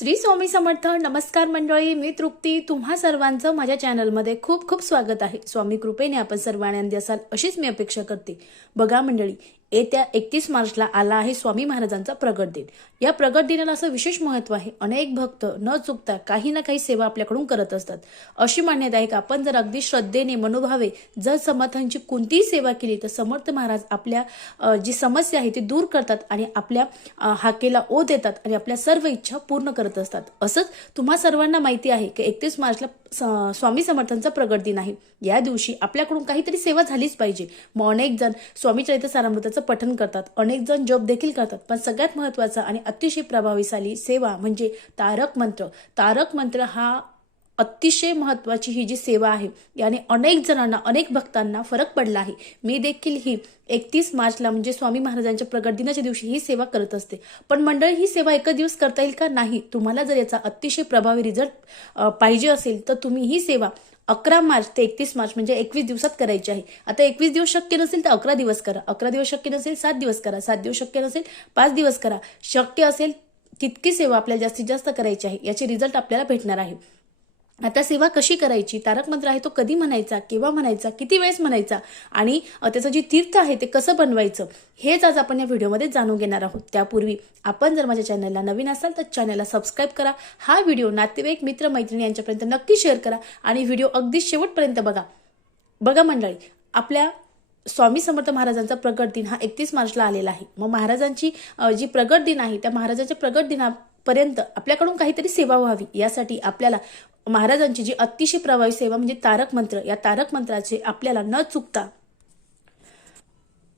श्री स्वामी समर्थ नमस्कार मंडळी मी तृप्ती. तुम्हा सर्वांचं माझ्या चॅनलमध्ये खूप खूप स्वागत आहे. स्वामी कृपेने आपण सर्व आनंदी असाल अशीच मी अपेक्षा करते. बघा मंडळी येत्या एकतीस मार्चला आला आहे स्वामी महाराजांचा प्रगट दिन. या प्रगट दिनाला असं विशेष महत्त्व आहे. अनेक भक्त न चुकता काही ना काही सेवा आपल्याकडून करत असतात. अशी मान्यता आहे का आपण जर अगदी श्रद्धेने मनोभावे जर समर्थांची कोणतीही सेवा केली तर समर्थ महाराज आपल्या जी समस्या आहे ती दूर करतात आणि आपल्या हाकेला ओ देतात आणि आपल्या सर्व इच्छा पूर्ण करत असतात. असंच तुम्हा सर्वांना माहिती आहे की एकतीस मार्चला स्वामी समर्थांचा प्रगट दिन आहे. या दिवशी आपल्याकडून काहीतरी सेवा झालीच पाहिजे. मग अनेक जण स्वामी चरित्र सारामृताचं पठन करतात. अनेक जण जप देखील करतात. पण सगळ्यात महत्त्वाचा आणि अतिशय प्रभावीशाली सेवा म्हणजे तारक मंत्र. तारक मंत्र हा अतिशय महत्वाची ही जी सेवा आहे याने अनेक जणांना अनेक भक्तांना फरक पडला आहे. मी देखील ही एकतीस मार्चला म्हणजे स्वामी महाराजांच्या प्रगट दिनाच्या दिवशी ही सेवा करत असते. पण मंडळी ही सेवा एकच दिवस करता येईल का? नाही. तुम्हाला जर याचा अतिशय प्रभावी रिझल्ट पाहिजे असेल तर तुम्ही ही सेवा अकरा मार्च ते एकतीस मार्च म्हणजे एकवीस दिवसात करायची आहे. आता एकवीस दिवस शक्य नसेल तर अकरा दिवस करा. अकरा दिवस शक्य नसेल सात दिवस करा. सात दिवस शक्य नसेल पाच दिवस करा. शक्य असेल तितकी सेवा आपल्याला जास्तीत जास्त करायची आहे. याचे रिझल्ट आपल्याला भेटणार आहे. आता सेवा कशी करायची? तारक मंत्र आहे तो कधी म्हणायचा केव्हा म्हणायचा किती वेळेस म्हणायचा आणि त्याचं जे तीर्थ आहे ते कसं बनवायचं हेच आज आपण या व्हिडिओमध्ये जाणून घेणार आहोत. त्यापूर्वी आपण जर माझ्या चॅनलला नवीन असाल तर चॅनलला सबस्क्राईब करा. हा व्हिडिओ नातेवाईक मित्र मैत्रिणी यांच्यापर्यंत नक्की शेअर करा आणि व्हिडिओ अगदी शेवटपर्यंत बघा. बघा मंडळी आपल्या स्वामी समर्थ महाराजांचा प्रगट दिन हा एकतीस मार्चला आलेला आहे. मग महाराजांची जी प्रगट दिन आहे त्या महाराजांच्या प्रगट दिना पर्यंत आपल्याकडून काहीतरी सेवा व्हावी. यासाठी आपल्याला महाराजांची जी अतिशय प्रभावी सेवा म्हणजे तारक मंत्र या तारक मंत्राचे आपल्याला न चुकता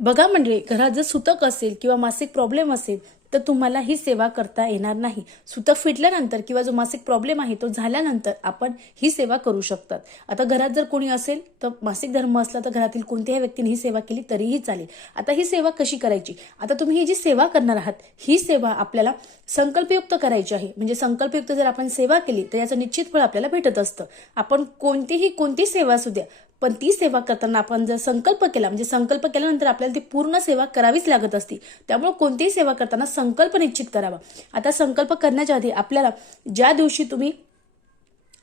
बघा म्हणजे घरात जर सुतक असेल किंवा मासिक प्रॉब्लेम असेल तर तुम्हाला ही सेवा करता येणार नाही. सुतक फिटल्यानंतर किंवा जो मासिक प्रॉब्लेम आहे तो झाल्यानंतर आपण ही सेवा करू शकतात. आता घरात जर कोणी असेल तर मासिक धर्म असला तर घरातील कोणत्याही व्यक्तीने ही सेवा केली तरीही चालेल. आता ही सेवा कशी करायची? आता तुम्ही ही जी सेवा करणार आहात ही सेवा आपल्याला संकल्पयुक्त करायची आहे. म्हणजे संकल्पयुक्त जर आपण सेवा केली तर याचं निश्चित फळ आपल्याला भेटत असतं. आपण कोणतीही कोणती सेवा असू द्या पण ती सेवा करताना आपण जर संकल्प केला म्हणजे संकल्प केल्यानंतर आपल्याला ती पूर्ण सेवा करावीच लागत असते. त्यामुळे कोणतीही सेवा करताना संकल्प निश्चित करावा. आता संकल्प करण्याच्या आधी आपल्याला ज्या दिवशी तुम्ही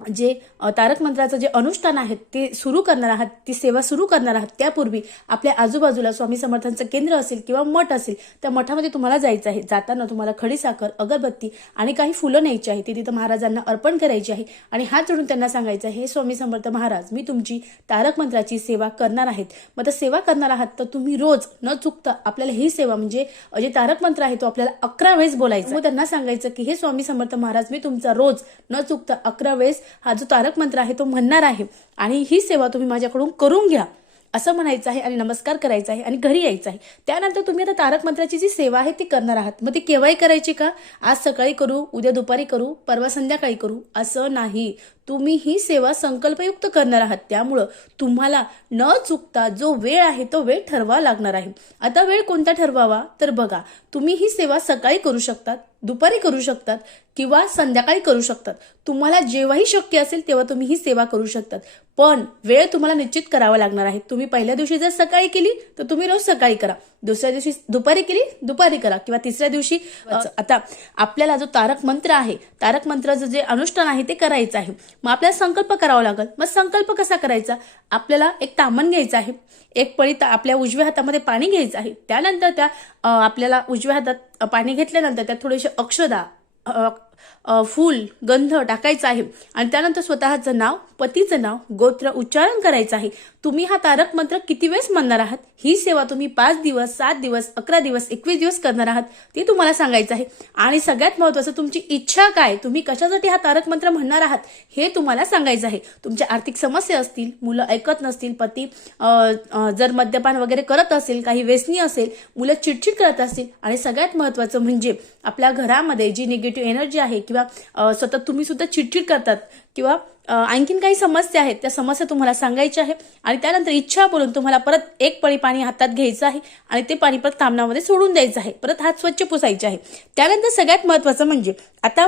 जे तारक मंत्राचं जे अनुष्ठान आहे ते सुरू करणार आहात ती सेवा सुरू करणार आहात त्यापूर्वी आपल्या आजूबाजूला स्वामी समर्थांचं केंद्र असेल किंवा मठ असेल त्या मठामध्ये तुम्हाला जायचं आहे. जाताना तुम्हाला खडीसाखर अगरबत्ती आणि काही फुलं न्यायची आहे ती तिथं महाराजांना अर्पण करायची आहे. आणि हात जोडून त्यांना सांगायचं आहे हे स्वामी समर्थ महाराज मी तुमची तारक मंत्राची सेवा करणार आहेत. मग तर सेवा करणार आहात तर तुम्ही रोज न चुकता आपल्याला ही सेवा म्हणजे जे तारक मंत्र आहे तो आपल्याला अकरा वेळेस बोलायचा मग त्यांना सांगायचं की हे स्वामी समर्थ महाराज मी तुमचा रोज न चुकता अकरा वेळेस हा जो तारक मंत्र आहे तो म्हणणार आहे. आणि ही सेवा तुम्ही माझ्याकडून करून घ्या. असं म्हणायचं आहे आणि नमस्कार करायचा आहे आणि घरी यायचं आहे. त्यानंतर तुम्ही आता तारक मंत्राची जी सेवा आहे ती करणार आहात. मग ती केव्हाही करायची का? आज सकाळी करू उद्या दुपारी करू परवा संध्याकाळी करू असं नाही. तुम्ही ही सेवा संकल्पयुक्त करणार आहात. त्यामुळं तुम्हाला न चुकता जो वेळ आहे तो वेळ ठरवावा लागणार आहे. आता वेळ कोणता ठरवावा? तर बघा तुम्ही ही सेवा सकाळी करू शकतात दुपारी करू शकतात किंवा संध्याकाळी करू शकतात. तुम्हाला जेव्हाही शक्य असेल तेव्हा तुम्ही ही सेवा करू शकतात. पण वेळ तुम्हाला निश्चित करावा लागणार आहे. तुम्ही पहिल्या दिवशी जर सकाळी केली तर तुम्ही रोज सकाळी करा. दुसऱ्या दिवशी दुपारी केली दुपारी करा. किंवा तिसऱ्या दिवशी आता आपल्याला जो तारक मंत्र आहे तारक मंत्राचं जे अनुष्ठान आहे ते करायचं आहे. मग आपल्याला संकल्प करावा लागेल. मग संकल्प कसा करायचा? आपल्याला एक तामण घ्यायचं आहे. एक पळी आपल्या उजव्या हातामध्ये पाणी घ्यायचं आहे. त्यानंतर त्या आपल्याला उजव्या हातात पाणी घेतल्यानंतर त्यात थोडेसे अक्षदा फूल गंध टाकायचा आहे. आणि त्यानंतर स्वतःचं नाव पतीचं नाव गोत्र उच्चारण करायचं आहे. तुम्ही हा तारक मंत्र किती वेळेस म्हणणार आहात? ही सेवा तुम्ही पाच दिवस सात दिवस अकरा दिवस एकवीस दिवस करणार आहात ते तुम्हाला सांगायचं आहे. आणि सगळ्यात महत्वाचं तुमची इच्छा काय? तुम्ही कशासाठी हा तारक मंत्र म्हणणार आहात? हे तुम्हाला सांगायचं आहे. तुमच्या आर्थिक समस्या असतील मुलं ऐकत नसतील पती जर मद्यपान वगैरे करत असेल काही व्यसनी असेल मुलं चिडचिड करत असतील. आणि सगळ्यात महत्वाचं म्हणजे आपल्या घरामध्ये जी निगेटिव्ह एनर्जी आहे किंवा सतत तुम्ही सुद्धा चिडचिड करतात किंवा आणखीन काही समस्या आहेत त्या समस्या तुम्हाला सांगायच्या आहे आणि त्यानंतर इच्छा बोलून तुम्हाला परत एक पळी पाणी हातात घ्यायचं आहे आणि ते पाणी परत तामणामध्ये सोडून द्यायचं आहे. परत हात स्वच्छ पुसायचे आहे. त्यानंतर सगळ्यात महत्वाचं म्हणजे आता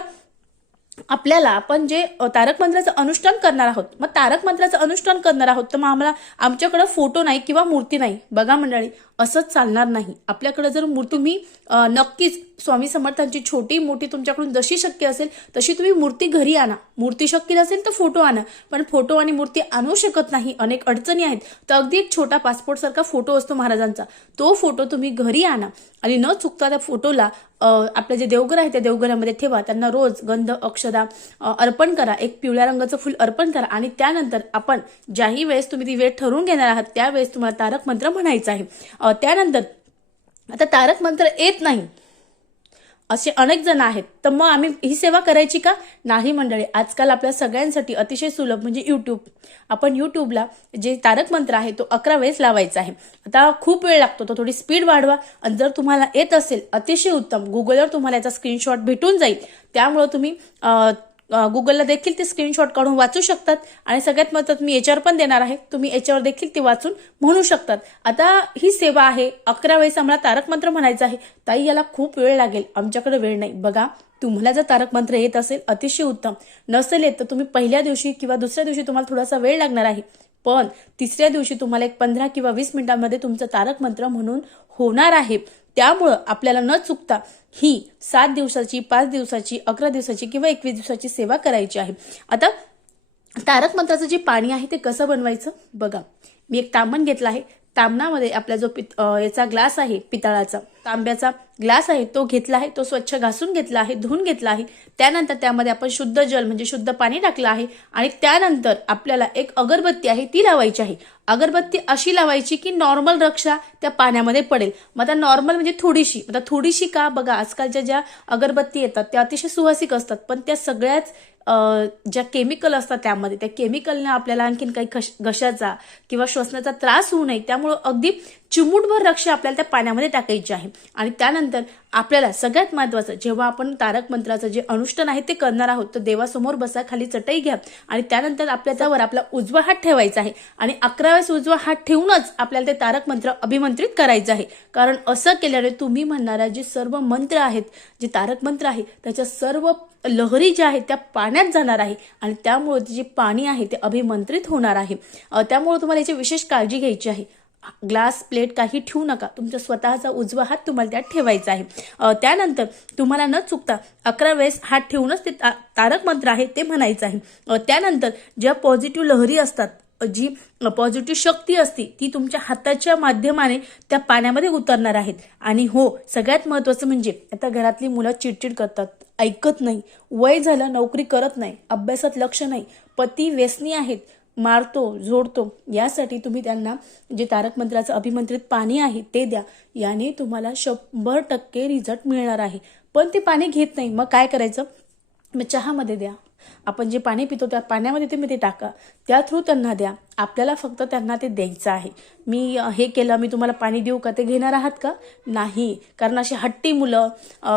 आपल्याला आपण जे तारक मंत्राचं अनुष्ठान करणार आहोत मग तारक मंत्राचं अनुष्ठान करणार आहोत तर मग आम्हाला आमच्याकडं फोटो नाही किंवा मूर्ती नाही. बघा मंडळी असंच चालणार नाही. आपल्याकडे जर मूर्ती तुम्ही नक्कीच स्वामी समर्थांची छोटी मोठी तुमच्याकडून जशी शक्य असेल तशी तुम्ही मूर्ती घरी आणा. मूर्ती शक्य नसेल तर फोटो आणा. पण फोटो आणि मूर्ती आणू शकत नाही. अनेक अडचणी आहेत. तर अगदी एक छोटा पासपोर्ट सारखा फोटो असतो महाराजांचा. तो फोटो तुम्ही घरी आणा. आणि न चुकता त्या फोटोला आपलं जे देवघर आहे त्या देवघरामध्ये ठेवा. त्यांना रोज गंध अक्षदा अर्पण करा. एक पिवळ्या रंगाचं फुल अर्पण करा. आणि त्यानंतर आपण ज्याही वेळेस तुम्ही ती वेळ ठरवून घेणार आहात त्यावेळेस तुम्हाला तारक मंत्र म्हणायचं आहे. त्यानंतर आता तारक मंत्र येत नाही. असे अनेक जण आहेत. तर मग आम्ही ही सेवा करायची का? नाही मंडळी. आजकाल आपल्या सगळ्यांसाठी अतिशय सुलभ म्हणजे यूट्यूब आपण यूट्यूबला जे तारक मंत्र आहे तो अकरा वेळेस लावायचा आहे. आता खूप वेळ लागतो. तो थोडी स्पीड वाढवा. आणि जर तुम्हाला येत असेल अतिशय उत्तम. गुगलवर तुम्हाला याचा स्क्रीनशॉट भेटून जाईल. त्यामुळं तुम्ही गुगलला देखील ते स्क्रीनशॉट काढून वाचू शकतात. आणि सगळ्यात महत्त्वाचं मी याच्यावर पण देणार आहे. तुम्ही याच्यावर देखील ते वाचून म्हणू शकतात. आता ही सेवा आहे. अकरा वेळेस आम्हाला तारक मंत्र म्हणायचं आहे. ताई याला खूप वेळ लागेल. आमच्याकडे वेळ नाही. बघा तुम्हाला जर तारक मंत्र येत असेल अतिशय उत्तम. नसेल येत तर तुम्ही पहिल्या दिवशी किंवा दुसऱ्या दिवशी तुम्हाला थोडासा वेळ लागणार आहे. पण तिसऱ्या दिवशी तुम्हाला एक पंधरा किंवा वीस मिनिटांमध्ये तुमचं तारक मंत्र म्हणून होणार आहे. त्यामुळं आपल्याला न चुकता ही सात दिवसाची पाच दिवसाची अकरा दिवसाची किंवा एकवीस दिवसाची सेवा करायची आहे. आता तारक मंत्राचं जे पाणी आहे ते कसं बनवायचं? बघा मी एक तामण घेतलं आहे. तांबणामध्ये आपला जो पित याचा ग्लास आहे पितळाचा तांब्याचा ग्लास आहे तो घेतला आहे तो स्वच्छ घासून घेतला आहे धुवून घेतला आहे. त्यानंतर त्यामध्ये आपण शुद्ध जल म्हणजे शुद्ध पाणी टाकलं आहे आणि त्यानंतर आपल्याला एक अगरबत्ती आहे ती लावायची आहे. अगरबत्ती अशी लावायची की नॉर्मल रक्षा त्या पाण्यामध्ये पडेल. मग आता नॉर्मल म्हणजे थोडीशी. आता थोडीशी का? बघा आजकालच्या ज्या अगरबत्ती येतात त्या अतिशय सुवासिक असतात पण त्या सगळ्याच ज्या केमिकल असतात त्यामध्ये. त्या केमिकलने आपल्याला आणखीन काही घशाचा किंवा श्वसनाचा त्रास होऊ नये. त्यामुळं अगदी चिमूटभर रक्ष आपल्याला त्या पाण्यामध्ये टाकायची आहे. आणि त्यानंतर आपल्याला सगळ्यात महत्त्वाचं जेव्हा आपण तारक मंत्राचं जे अनुष्ठान आहे ते करणार आहोत तर देवासमोर बसा खाली चटई घ्या. आणि त्यानंतर आपल्या त्यावर आपला उजवा हात ठेवायचा आहे. आणि अकरा वेळेस उजवा हात ठेवूनच आपल्याला ते तारक मंत्र अभिमंत्रित करायचं आहे. कारण असं केल्याने तुम्ही म्हणणाऱ्या जे सर्व मंत्र आहेत जे तारक मंत्र आहे त्याच्या सर्व लहरी ज्या आहेत त्या पाण्यात जाणार आहे. आणि त्यामुळे जे पाणी आहे ते अभिमंत्रित होणार आहे. त्यामुळे तुम्हाला याची विशेष काळजी घ्यायची आहे. ग्लास प्लेट काही ठेवू नका. तुमचा स्वतःचा उजवा हात तुम्हाला त्यात ठेवायचा आहे. त्यानंतर तुम्हाला न चुकता अकरा वेळेस हात ठेवूनच ते ता- तारक मंत्र आहे ते म्हणायचं आहे. त्यानंतर ज्या पॉझिटिव्ह लहरी असतात जी पॉझिटिव्ह शक्ती असते ती तुमच्या हाताच्या माध्यमाने त्या पाण्यामध्ये उतरणार आहेत. आणि हो सगळ्यात महत्त्वाचं म्हणजे आता घरातली मुलं चिडचिड करतात ऐकत नाही वय झालं नोकरी करत नाही अभ्यासात लक्ष नाही पती व्यसनी आहेत मारतो झोडतो यासाठी तुम्ही त्यांना जे तारक मंत्राचं अभिमंत्रित पाणी आहे ते द्या. याने तुम्हाला शंभर टक्के रिझल्ट मिळणार आहे. पण ते पाणी घेत नाही. मग काय करायचं? मग चहामध्ये द्या. आपण जे पाणी पितो त्या पाण्यामध्ये तुम्ही ते टाका. त्या थ्रू त्यांना द्या. आपल्याला फक्त त्यांना ते द्यायचं आहे. मी हे केलं मी तुम्हाला पाणी देऊ का ते घेणार आहात का? नाही. कारण अशी हट्टी मुलं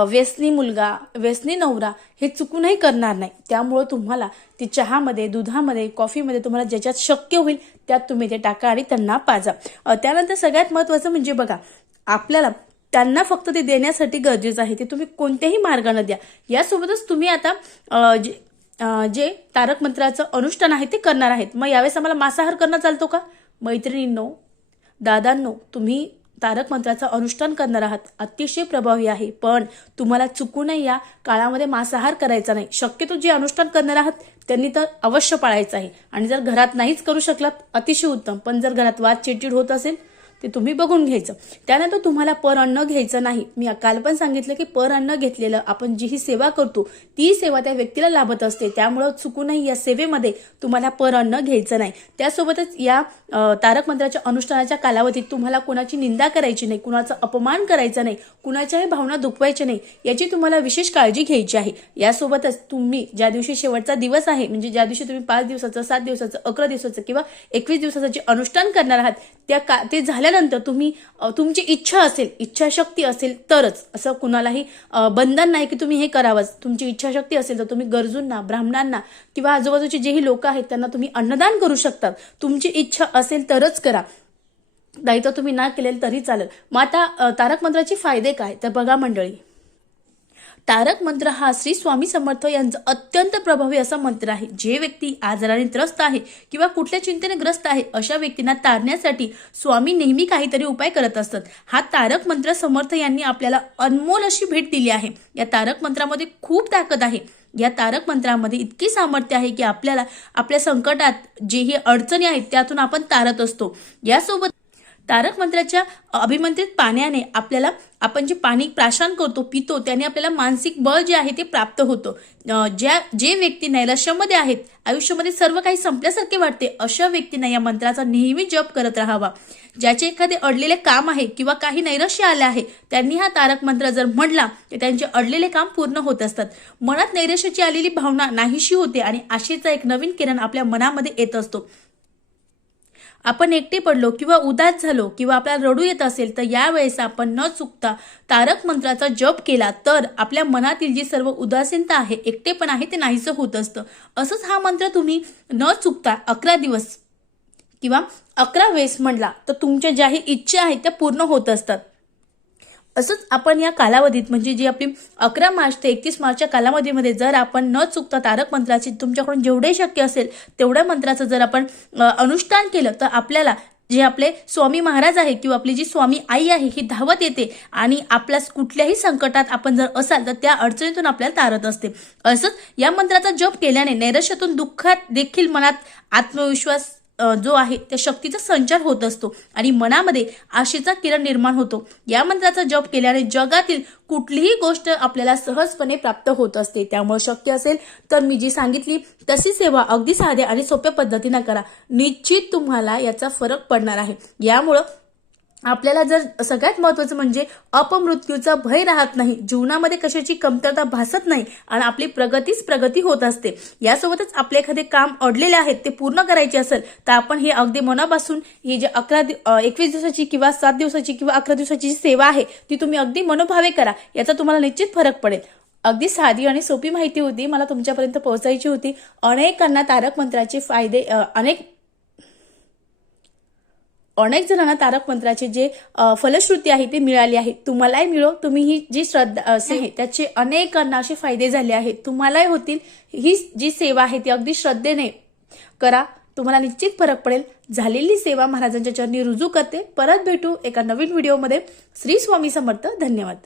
व्यसनी मुलगा व्यसनी नवरा हे चुकूनही करणार नाही. त्यामुळं तुम्हाला ती चहामध्ये दुधामध्ये कॉफीमध्ये तुम्हाला ज्याच्यात शक्य होईल त्यात तुम्ही ते टाका आणि त्यांना पाजा. त्यानंतर सगळ्यात महत्त्वाचं म्हणजे बघा आपल्याला त्यांना फक्त ते देण्यासाठी गरजेचं आहे. ते तुम्ही कोणत्याही मार्गाने द्या. यासोबतच तुम्ही आता जे तारक मंत्राचं अनुष्ठान आहे ते करणार आहेत. मग यावेळेस आम्हाला मांसाहार करणं चालतो का? मैत्रिणींनो दादांनो तुम्ही तारक मंत्राचं अनुष्ठान करणार आहात. अतिशय प्रभावी आहे. पण तुम्हाला चुकूनही या काळामध्ये मांसाहार करायचा नाही. शक्यतो जे अनुष्ठान करणार आहात त्यांनी तर अवश्य पाळायचं आहे. आणि जर घरात नाहीच करू शकलात अतिशय उत्तम. पण जर घरात वाद चिडचिड होत असेल ते तुम्ही बघून घ्यायचं. त्यानंतर तुम्हाला पर अन्न घ्यायचं नाही. मी काल पण सांगितलं की पर अन्न घेतलेलं आपण जी ही सेवा करतो ती सेवा त्या व्यक्तीला लाभत असते. त्यामुळं चुकूनही या सेवेमध्ये तुम्हाला पर अन्न घ्यायचं नाही. त्यासोबतच या तारक मंत्राच्या अनुष्ठानाच्या कालावधीत तुम्हाला कोणाची निंदा करायची नाही कुणाचा अपमान करायचा नाही कुणाच्याही भावना दुखवायच्या नाही याची तुम्हाला विशेष काळजी घ्यायची आहे. यासोबतच तुम्ही ज्या दिवशी शेवटचा दिवस आहे म्हणजे ज्या दिवशी तुम्ही पाच दिवसाचं सात दिवसाचं अकरा दिवसाचं किंवा एकवीस दिवसाचं जे अनुष्ठान करणार आहात त्या का ते झालं झाल्यानंतर तुम्ही तुमची इच्छा असेल इच्छाशक्ती असेल तरच असं कुणालाही बंधन नाही की तुम्ही हे करावंच. तुमची इच्छाशक्ती असेल तर तुम्ही गरजूंना ब्राह्मणांना किंवा आजूबाजूचे जेही लोक आहेत त्यांना तुम्ही अन्नदान करू शकतात तुमची इच्छा असेल तरच करा. नाही तर तुम्ही ना केलेलं तरी चालेल. मग आता तारक मंत्राचे फायदे काय? तर बघा मंडळी. तारक मंत्र हा श्री स्वामी समर्थ यांचा अत्यंत प्रभावी असा मंत्र आहे. जे व्यक्ती आजाराने त्रस्त आहे किंवा कुठल्या चिंतेने ग्रस्त आहे अशा व्यक्तींना तारण्यासाठी स्वामी नेहमी काहीतरी उपाय करत असतात. हा तारक मंत्र समर्थ यांनी आपल्याला अनमोल अशी भेट दिली आहे. या तारक मंत्रामध्ये खूप ताकद आहे. या तारक मंत्रामध्ये इतकी सामर्थ्य आहे की आपल्याला आपल्या संकटात जेही अडचणी आहेत त्यातून आपण तारत असतो. यासोबत तारक मंत्राच्या अभिमंत्रित पाण्याने आपल्याला आपण जे पाणी प्राशन करतो पितो त्याने आपल्याला मानसिक बळ जे आहे ते प्राप्त होतं. ज्या जे व्यक्ती नैराश्यामध्ये आहेत आयुष्यामध्ये सर्व काही संपल्यासारखे वाटते अशा व्यक्तींना या मंत्राचा नेहमी जप करत राहावा. ज्याचे एखादे अडलेले काम आहे किंवा काही नैराश्य आले आहे त्यांनी हा तारक मंत्र जर म्हणला तर त्यांचे अडलेले काम पूर्ण होत असतात. मनात नैराश्याची आलेली भावना नाहीशी होते आणि आशेचा एक नवीन किरण आपल्या मनामध्ये येत असतो. आपण एकटे पडलो किंवा उदास झालो किंवा आपल्याला रडू येत असेल तर यावेळेस आपण न चुकता तारक मंत्राचा जप केला तर आपल्या मनातील जी सर्व उदासीनता आहे एकटेपण आहे ते नाहीसं होत असतं. असंच हा मंत्र तुम्ही न चुकता अकरा दिवस किंवा अकरा वेळेस म्हणला तर तुमच्या ज्याही इच्छा आहेत त्या पूर्ण होत असतात. असंच आपण या कालावधीत म्हणजे जी आपली अकरा मार्च ते एकतीस मार्चच्या कालावधीमध्ये जर आपण न चुकता तारक मंत्राची तुमच्याकडून जेवढे शक्य असेल तेवढ्या मंत्राचं जर आपण अनुष्ठान केलं तर आपल्याला जे आपले स्वामी महाराज आहे किंवा आपली जी स्वामी आई आहे ही धावत येते आणि आपल्या कुठल्याही संकटात आपण जर असाल तर त्या अडचणीतून आपल्याला तारत असते. असंच या मंत्राचा जप केल्याने नैराश्यातून दुःखात देखील मनात आत्मविश्वास जो आहे त्या शक्तीचा संचार होत असतो आणि मनामध्ये आशेचा किरण निर्माण होतो. या मंत्राचा जप केल्याने जगातील कुठलीही गोष्ट आपल्याला सहजपणे प्राप्त होत असते. त्यामुळे शक्य असेल तर मी जी सांगितली तशी सेवा अगदी साध्या आणि सोप्या पद्धतीनं करा. निश्चित तुम्हाला याचा फरक पडणार आहे. यामुळं आपल्याला जर सगळ्यात महत्वाचं म्हणजे अपमृत्यूचा भय राहत नाही जीवनामध्ये कशाची कमतरता भासत नाही आणि आपली प्रगतीच प्रगती होत असते यासोबतच आपले एखादे काम अडलेले आहेत ते पूर्ण करायचे असेल तर आपण हे अगदी मनापासून ही जे अकरा दि- एकवीस दिवसाची किंवा सात दिवसाची किंवा अकरा दिवसाची जी सेवा आहे ती तुम्ही अगदी मनोभावे करा याचा तुम्हाला निश्चित फरक पडेल. अगदी साधी आणि सोपी माहिती होती मला तुमच्यापर्यंत पोहोचायची होती. अनेकांना तारक मंत्राचे फायदे अनेक अनेक जणांना तारक मंत्राचे जे फलश्रुती आहे ते मिळाली आहे. तुम्हालाही मिळो तुम्ही ही जी श्रद्धा असे आहे त्याचे अनेकांना असे फायदे झाले आहेत. तुम्हालाही होतील. ही जी सेवा आहे ती अगदी श्रद्धेने करा. तुम्हाला निश्चित फरक पडेल. झालेली सेवा महाराजांच्या चरणी रुजू करते. परत भेटू एका नवीन व्हिडिओमध्ये. श्री स्वामी समर्थ. धन्यवाद.